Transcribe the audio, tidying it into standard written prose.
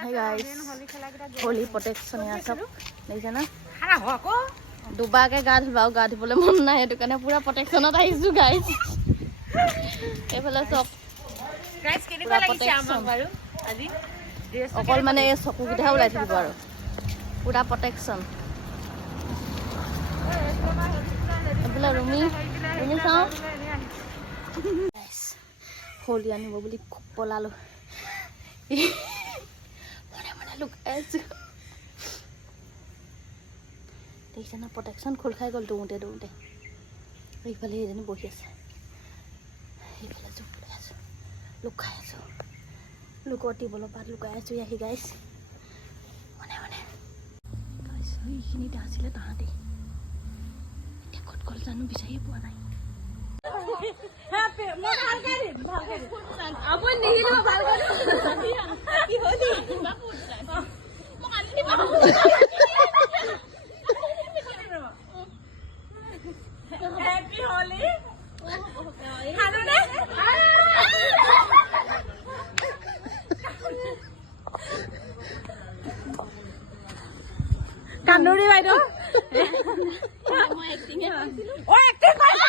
Hi guys, holy protection ya sab. Dekhe na? Duba ke gad bau gad bole mon na etu kane pura protection ot aisu guys. Ephale sob. Guys, kenekwa lagise amak baru আজি? Okol mane e soku githa ulai thibo aru. Pura protection. Ephale rumi sao? Guys, holy anibo boli khub polalo. Look as দেখছ না protection খোল খাই গ'ল দৌতে দৌতে এইফালে এজনী বহি আছে এইফালে জুপলে আছো লুকাই আছো লুকটি বল পাত লুকাই আছো আহি গাইছ মনে মনে গাইছ এইখিনিতে আছিলে তাহাঁতি এতিয়া ক'ত গ'ল জানো বিচাৰি পোৱা নাই হ্যাপি মই ভাল কৰিম আপুনি নিহিলো ভাল কৰিম কি হলি Happy Holi. Hello ne? Kanuri baido. Moi acting e koisilu. Oh acting koisa.